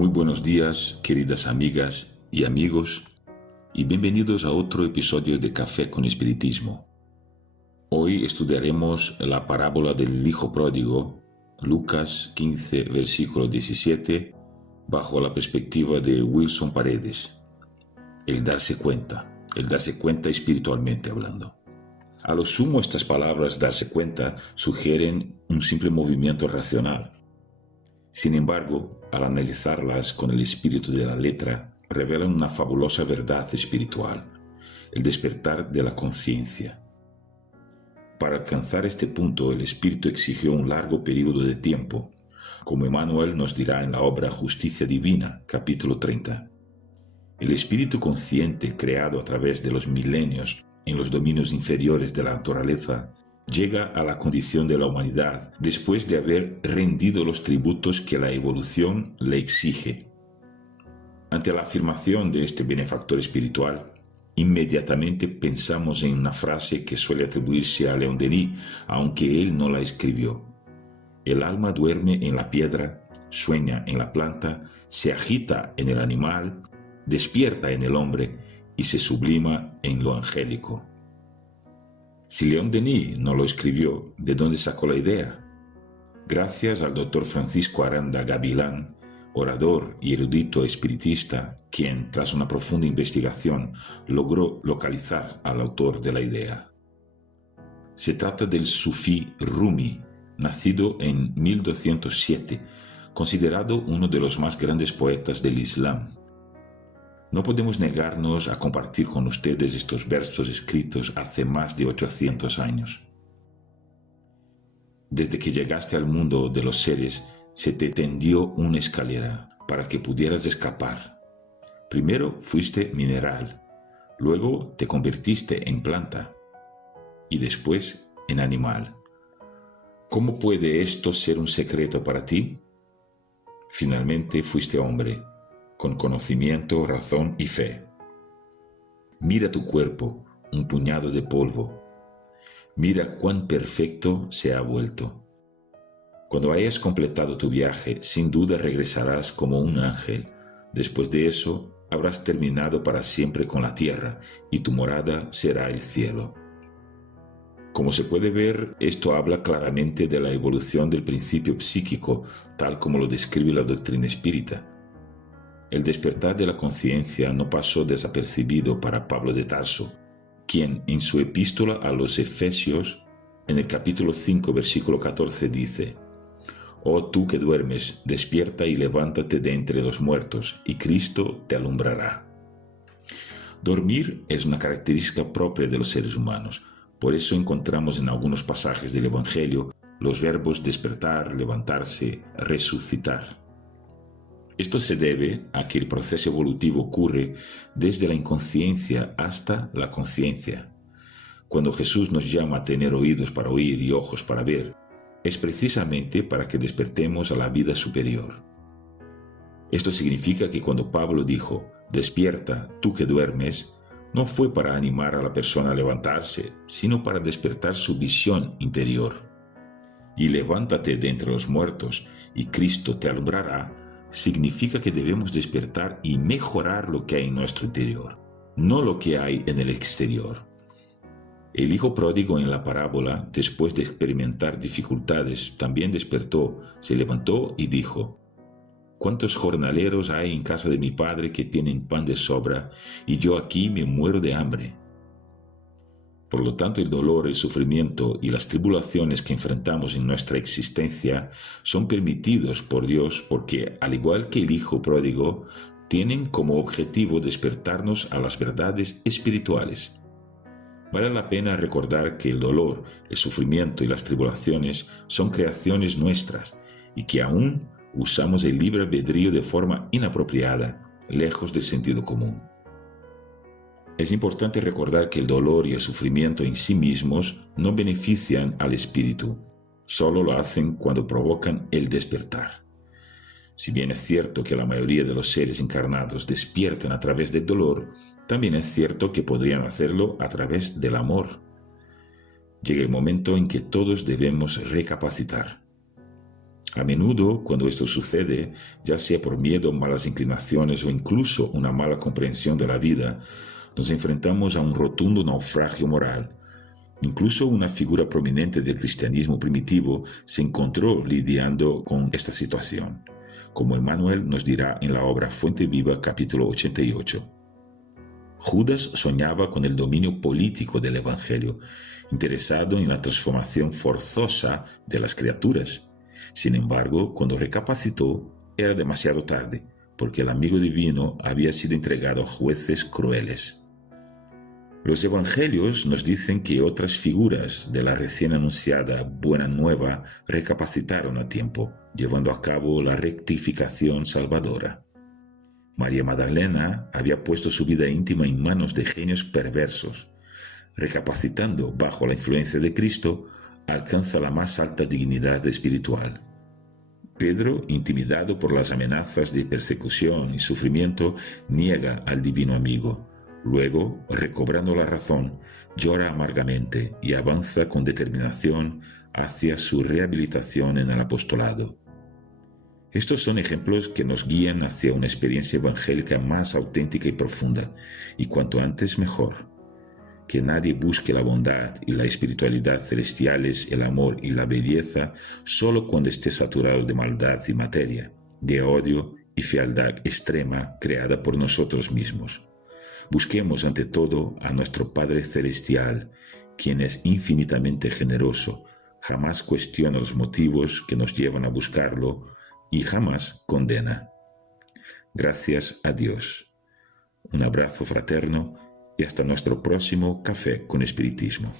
Muy buenos días, queridas amigas y amigos, y bienvenidos a otro episodio de Café con Espiritismo. Hoy estudiaremos la parábola del Hijo Pródigo, Lucas 15, versículo 17, bajo la perspectiva de Wilson Paredes. El darse cuenta espiritualmente hablando. A lo sumo, estas palabras, darse cuenta, sugieren un simple movimiento racional. Sin embargo, al analizarlas con el espíritu de la letra, revelan una fabulosa verdad espiritual, el despertar de la conciencia. Para alcanzar este punto, el espíritu exigió un largo periodo de tiempo, como Emmanuel nos dirá en la obra Justicia Divina, capítulo 30. El espíritu consciente, creado a través de los milenios en los dominios inferiores de la naturaleza, llega a la condición de la humanidad después de haber rendido los tributos que la evolución le exige. Ante la afirmación de este benefactor espiritual, inmediatamente pensamos en una frase que suele atribuirse a León Denis, aunque él no la escribió. El alma duerme en la piedra, sueña en la planta, se agita en el animal, despierta en el hombre y se sublima en lo angélico. Si León Denis no lo escribió, ¿de dónde sacó la idea? Gracias al Dr. Francisco Aranda Gavilán, orador y erudito espiritista, quien, tras una profunda investigación, logró localizar al autor de la idea. Se trata del sufí Rumi, nacido en 1207, considerado uno de los más grandes poetas del Islam. No podemos negarnos a compartir con ustedes estos versos escritos hace más de 800 años. Desde que llegaste al mundo de los seres, se te tendió una escalera para que pudieras escapar. Primero fuiste mineral, luego te convertiste en planta y después en animal. ¿Cómo puede esto ser un secreto para ti? Finalmente fuiste hombre, con conocimiento, razón y fe. Mira tu cuerpo, un puñado de polvo. Mira cuán perfecto se ha vuelto. Cuando hayas completado tu viaje, sin duda regresarás como un ángel. Después de eso, habrás terminado para siempre con la tierra, y tu morada será el cielo. Como se puede ver, esto habla claramente de la evolución del principio psíquico, tal como lo describe la doctrina espírita. El despertar de la conciencia no pasó desapercibido para Pablo de Tarso, quien en su epístola a los Efesios, en el capítulo 5, versículo 14, dice: «Oh tú que duermes, despierta y levántate de entre los muertos, y Cristo te alumbrará». Dormir es una característica propia de los seres humanos. Por eso encontramos en algunos pasajes del Evangelio los verbos despertar, levantarse, resucitar. Esto se debe a que el proceso evolutivo ocurre desde la inconsciencia hasta la conciencia. Cuando Jesús nos llama a tener oídos para oír y ojos para ver, es precisamente para que despertemos a la vida superior. Esto significa que cuando Pablo dijo, «Despierta, tú que duermes», no fue para animar a la persona a levantarse, sino para despertar su visión interior. Y levántate de entre los muertos, y Cristo te alumbrará, significa que debemos despertar y mejorar lo que hay en nuestro interior, no lo que hay en el exterior. El hijo pródigo en la parábola, después de experimentar dificultades, también despertó, se levantó y dijo: «¿Cuántos jornaleros hay en casa de mi padre que tienen pan de sobra, y yo aquí me muero de hambre?» Por lo tanto, el dolor, el sufrimiento y las tribulaciones que enfrentamos en nuestra existencia son permitidos por Dios porque, al igual que el Hijo Pródigo, tienen como objetivo despertarnos a las verdades espirituales. Vale la pena recordar que el dolor, el sufrimiento y las tribulaciones son creaciones nuestras y que aún usamos el libre albedrío de forma inapropiada, lejos del sentido común. Es importante recordar que el dolor y el sufrimiento en sí mismos no benefician al espíritu, solo lo hacen cuando provocan el despertar. Si bien es cierto que la mayoría de los seres encarnados despiertan a través del dolor, también es cierto que podrían hacerlo a través del amor. Llega el momento en que todos debemos recapacitar. A menudo, cuando esto sucede, ya sea por miedo, malas inclinaciones o incluso una mala comprensión de la vida, nos enfrentamos a un rotundo naufragio moral. Incluso una figura prominente del cristianismo primitivo se encontró lidiando con esta situación, como Emmanuel nos dirá en la obra Fuente Viva, capítulo 88. Judas soñaba con el dominio político del Evangelio, interesado en la transformación forzosa de las criaturas. Sin embargo, cuando recapacitó, era demasiado tarde, porque el amigo divino había sido entregado a jueces crueles. Los evangelios nos dicen que otras figuras de la recién anunciada Buena Nueva recapacitaron a tiempo, llevando a cabo la rectificación salvadora. María Magdalena había puesto su vida íntima en manos de genios perversos. Recapacitando bajo la influencia de Cristo, alcanza la más alta dignidad espiritual. Pedro, intimidado por las amenazas de persecución y sufrimiento, niega al divino amigo. Luego, recobrando la razón, llora amargamente y avanza con determinación hacia su rehabilitación en el apostolado. Estos son ejemplos que nos guían hacia una experiencia evangélica más auténtica y profunda, y cuanto antes mejor. Que nadie busque la bondad y la espiritualidad celestiales, el amor y la belleza solo cuando esté saturado de maldad y materia, de odio y fealdad extrema creada por nosotros mismos. Busquemos ante todo a nuestro Padre Celestial, quien es infinitamente generoso, jamás cuestiona los motivos que nos llevan a buscarlo y jamás condena. Gracias a Dios. Un abrazo fraterno y hasta nuestro próximo Café con Espiritismo.